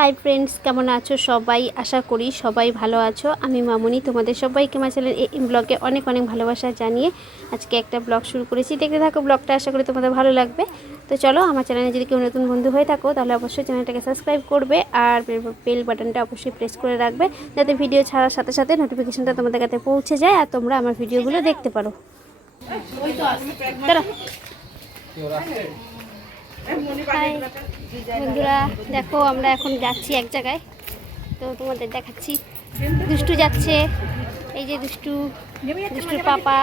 Hi friends, কেমন আছো সবাই? আশা করি সবাই ভালো আছো। আমি মামুনি, তোমাদের সবাইকে আমার চ্যানেল এই ব্লগে অনেক অনেক ভালোবাসা জানিয়ে আজকে একটা ব্লগ শুরু করেছি। দেখতে থাকো ব্লগটা, আশা করি তোমাদের ভালো লাগবে। তো চলো, আমার চ্যানেলে যদি কেউ নতুন বন্ধু হয়ে থাকো তাহলে অবশ্যই চ্যানেলটাকে সাবস্ক্রাইব করবে আর বেল বাটনটা অবশ্যই প্রেস করে রাখবে, যাতে ভিডিও ছাড়ার সাথে সাথে নোটিফিকেশনটা তোমাদের কাছে পৌঁছে যায় আর তোমরা আমার ভিডিওগুলো দেখতে পারো। বন্ধুরা দেখো, আমরা এখন যাচ্ছি এক জায়গায়, তো তোমাদের দেখাচ্ছি। দুষ্টু যাচ্ছে, এই যে দুষ্টুর পাপা,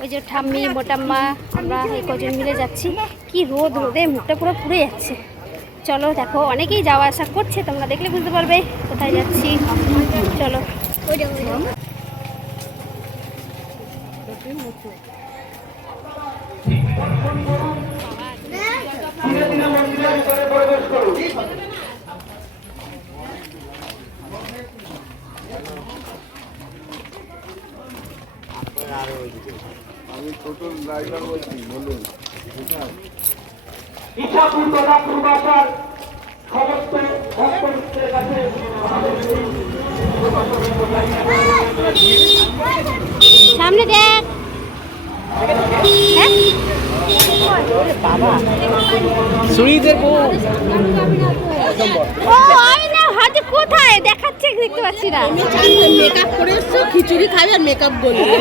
ওই যে ঠাম্মি, মোটাম্মা, আমরা এই কজন মিলে যাচ্ছি। কি রোদে মুখটা পুরো পুড়ে যাচ্ছে। চলো দেখো, অনেকেই যাওয়া আসা করছে, তোমরা দেখলে বুঝতে পারবে কোথায় যাচ্ছি। চলো। আমি টোটাল ড্রাইভার বলছি, বলুন। সামনে দেখ। বাবা সুইদের বউ ও আমি না, হাতে কোথায় দেখাচ্ছে দেখতে পাচ্ছি না। মেকআপ করে এসছো, খিচুড়ি খাবে আর মেকআপ বলবে।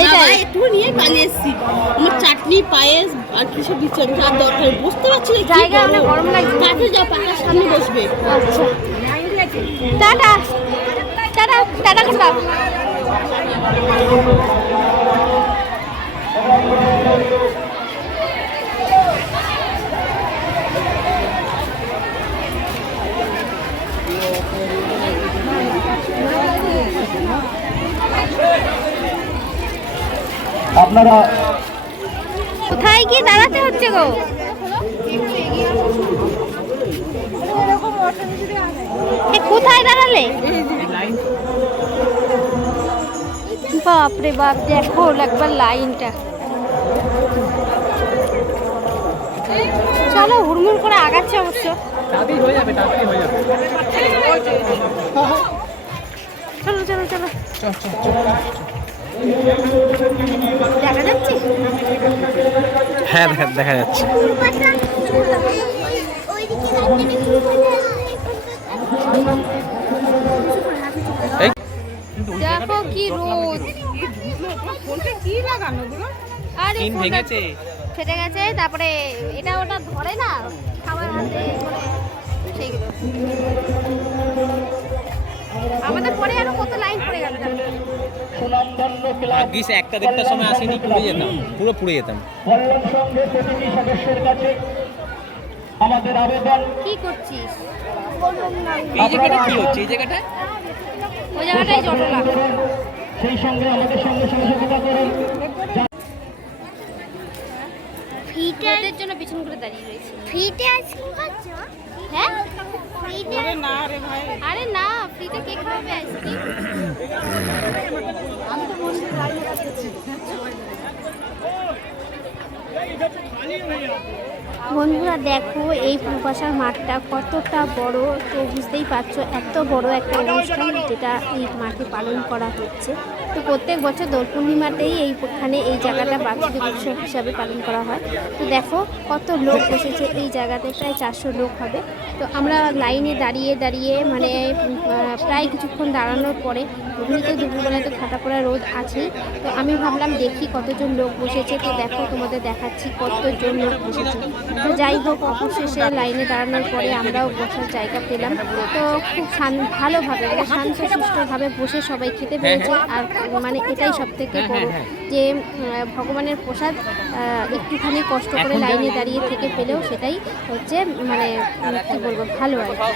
এইটাই একটু নিয়ে পালিয়ে এসছি। আমার চাটনি, পায়েস আর কিছু দিচ্ছে আর দরকার, বুঝতে পারছি না জায়গা অনেক গরম লাগছে। কাছে যাও, পাখার সামনে বসবে। আচ্ছা, টাটা টাটা টাটা করবা। আপনারা কোথায় গিয়ে দাঁড়াতে হচ্ছে গো? কোথায় দাঁড়ালে? বাপরে বাপ, দেখো একবার লাইনটা। চলো, হুড়মুড় করে আগাচ্ছে অবশ্য। চলো চলো চলো, দেখা যাচ্ছে। হ্যাঁ দেখা যাচ্ছে। দেখো কি রোদ। আরে ভেঙেছে, ফেটে গেছে। তারপরে এটা ওটা ধরে না খাবার হাতে করে, সেইগুলো আমাদের পরে আরো কত লাইন পড়ে গেল। ভাগ্যিস একটা দেড়টার সময় আসেনি, পুরো পুড়ে যেতাম। কি করছিস? এই জায়গাটা কি হচ্ছে? এই জায়গাটায় ওই জায়গাটাই জটলা। সেই সঙ্গে আমাদের সঙ্গে সহযোগিতা করুন। ফ্রিটের জন্য পিছন করে দাঁড়িয়ে রয়েছে। ফ্রিতে আইসক্রিম খাচ্ছ? হ্যাঁ, ফ্রিতে না রে ভাই, আরে না, ফ্রিতে কে খাওয়াবে আইসক্রিম? আমি তো বলছি লাইনে কাটতেছি। বন্ধুরা দেখো, এই পূর্বাশার মাঠটা কতটা বড়, তো বুঝতেই পারছো এত বড় একটা অনুষ্ঠান যেটা এই মাঠে পালন করা হচ্ছে। তো প্রত্যেক বছর দোল পূর্ণিমাতেই এইখানে এই জায়গাটা বার্ষিক উৎসব হিসাবে পালন করা হয়। তো দেখো কত লোক বসেছে এই জায়গাতে, প্রায় 400 লোক হবে। তো আমরা লাইনে দাঁড়িয়ে দাঁড়িয়ে মানে প্রায় কিছুক্ষণ দাঁড়ানোর পরে, এমনিতে দুপুরবেলায় তো খাটা পড়া রোদ আছেই, তো আমি ভাবলাম দেখি কতজন লোক বসেছে। তো দেখো, তোমাদের দেখাচ্ছি কতজন লোক বসেছে। তো যাই হোক, অবশেষে লাইনে দাঁড়ানোর পরে আমরাও বসার জায়গা পেলাম। তো খুব ভালোভাবে মানে শান্তশিষ্টভাবে বসে সবাই খেতে পেরেছে। আর মানে এটাই সব থেকে বড়, যে ভগবানের প্রসাদ একটুখানি কষ্ট করে লাইনে দাঁড়িয়ে থেকে পেলেও সেটাই হচ্ছে মানে কী বলবো, ভালো আর কি।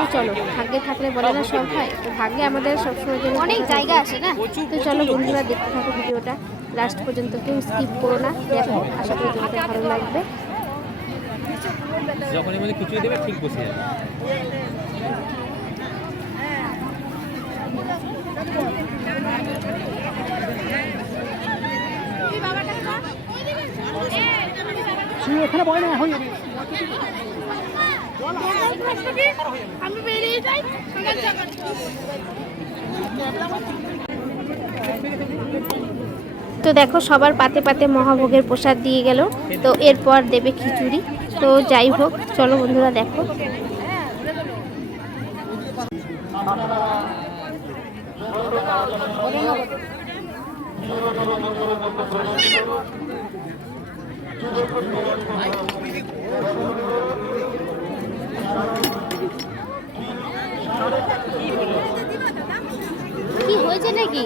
তো চলো, ভাগ্যে থাকলে বলে না সব হয়, তো ভাগ্যে আমাদের সবসময় জন্য অনেক জায়গা আসে না। তো চলো বন্ধুরা, দেখতে থাকো ভিডিওটা লাস্ট পর্যন্ত, কেউ স্কিপ করো না, দেখো, আশা করি তোমাদের ভালো লাগবে। যখনই মানে কিছুই দেবে ঠিক বসে যাবে। এখানে বয় না, হয়ে যাবে। আমি বেরিয়ে যাই। তো দেখো সবার পাতে পাতে মহাভোগের প্রসাদ দিয়ে গেল। তো এরপর দেবে খিচুড়ি। তো যাই হোক চলো বন্ধুরা দেখো। কি হয়েছে নাকি?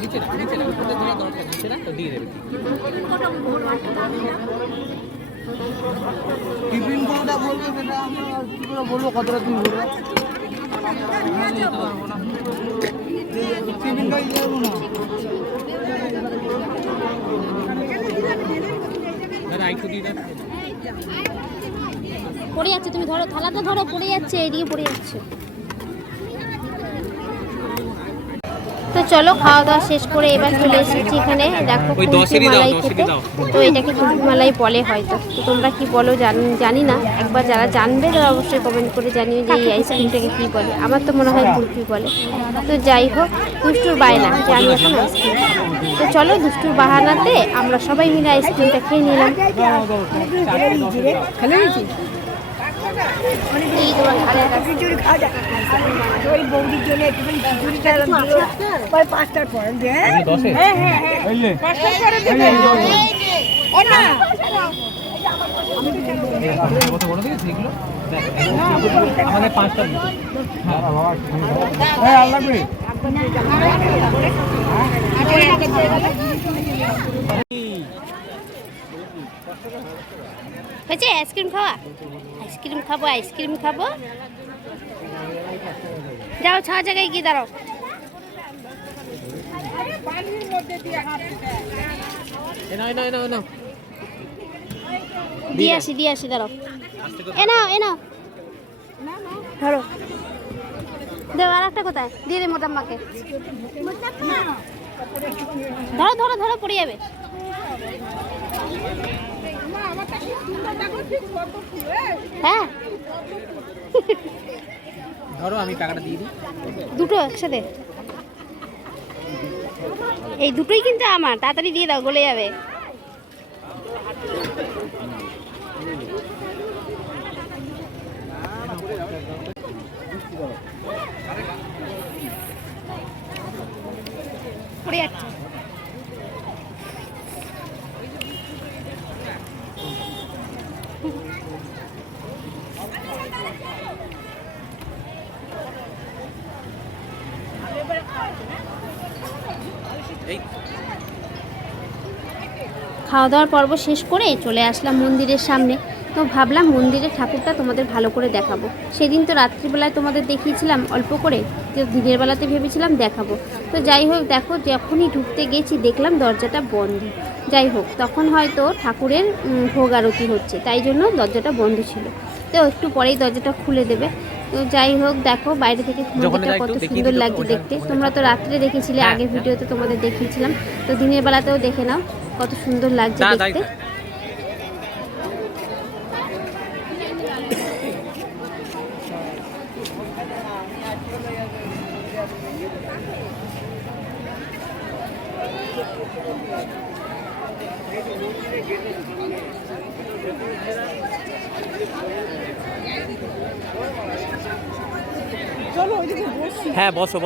নিচে না নিচে না উপরে দেওয়া দরকার নিচে না তো দিয়ে দেবে টিফিন কোনটা বলবো সেটা আমরা কি করে বলবো কতটা দিন ঘুরবো টিফিনটাই দেবো না দাদা আইকো দিয়ে দেন পড়ে যাচ্ছে, তুমি ধরো থালাটা ধরো, পড়ে যাচ্ছে, এদিকে পড়ে যাচ্ছে। তো চলো খাওয়া দাওয়া শেষ করে এবার চলে এসেছি এখানে দেখো ওই কুলফি দশেরই দাও, মালাই দশেরই খেতে। দাও। তো এটাকে কুলফি মালাই বলে হয়তো। তো তোমরা কি বলো জানি না, একবার যারা জানবে তারা অবশ্যই কমেন্ট করে জানিও যে এই আইসক্রিমটাকে কি বলে। আমার তো মনে হয় কুলফি বলে। তো যাই হোক দুষ্টুর বায়না যে আমি এখন আইসক্রিম। তো চলো দুষ্টুর বাহানাতে আমরা সবাই মিলে আইসক্রিমটা খেয়ে নিলাম। এই তোমার ঘাড়ের কাছে। ওই বৌদির জন্য একটুখানি খিচুড়িটা দিল ওই 5টার পরে দে দশে বুঝলে 5টার পরে দিবে ও না কত বড় দিকে এগুলো আমাদের 5টা হ্যাঁ আল্লাহ করে হয়েছে আইসক্রিম খাওয়া? আইসক্রিম খাবো, আইসক্রিম খাবো। যাও 6 জায়গায় গিয়ে দাঁড়াও। দিয়ে আসি দাঁড়াও। এ নাও ধরো। দেও আর একটা কোথায় দিয়ে দে মোটাম্মাকে। ধরো পড়ে যাবে। হ্যাঁ ধরো আমি টাকাটা দিয়ে দিই দুটো একসাথে। এই দুটোই কিন্তু আমার, তাড়াতাড়ি দিয়ে দাও, গলে যাবে। পড়ে যাচ্ছে। খাওয়া দাওয়ার পর্ব শেষ করে চলে আসলাম মন্দিরের সামনে। তো ভাবলাম মন্দিরের ঠাকুরটা তোমাদের ভালো করে দেখাবো। সেদিন তো রাত্রিবেলায় তোমাদের দেখিয়েছিলাম অল্প করে, তো দিনের বেলাতে ভেবেছিলাম দেখাবো। তো যাই হোক দেখো যখনই ঢুকতে গেছি দেখলাম দরজাটা বন্ধ। যাই হোক তখন হয়তো ঠাকুরের ভোগ আরতি হচ্ছে, তাই জন্য দরজাটা বন্ধ ছিল। তো একটু পরেই দরজাটা খুলে দেবে। তো যাই হোক দেখো বাইরে থেকে মন্দিরটা কত সুন্দর লাগছে দেখতে। তোমরা তো রাত্রে দেখেছিলে, আগের ভিডিওতে তোমাদের দেখিয়েছিলাম। তো দিনের বেলাতেও দেখে নাও কত সুন্দর লাগছে দেখতে। হ্যাঁ বসো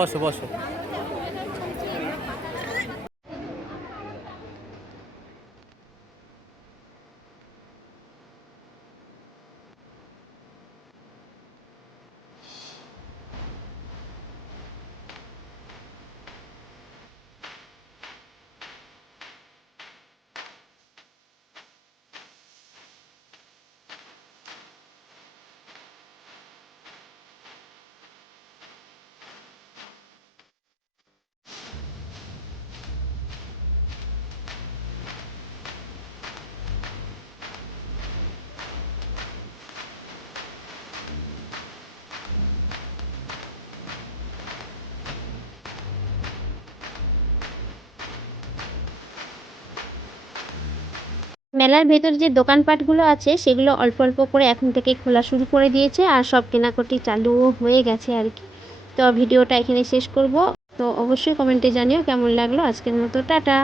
মেলার ভেতর যে দোকানপাটগুলো আছে সেগুলো অল্প অল্প করে এখন থেকে খোলা শুরু করে দিয়েছে, আর সব কেনাকাটি চালুও হয়ে গেছে আর কি। তো ভিডিওটা এখানে শেষ করব। তো অবশ্যই কমেন্টে জানিও কেমন লাগলো। আজকের মতো টাটা।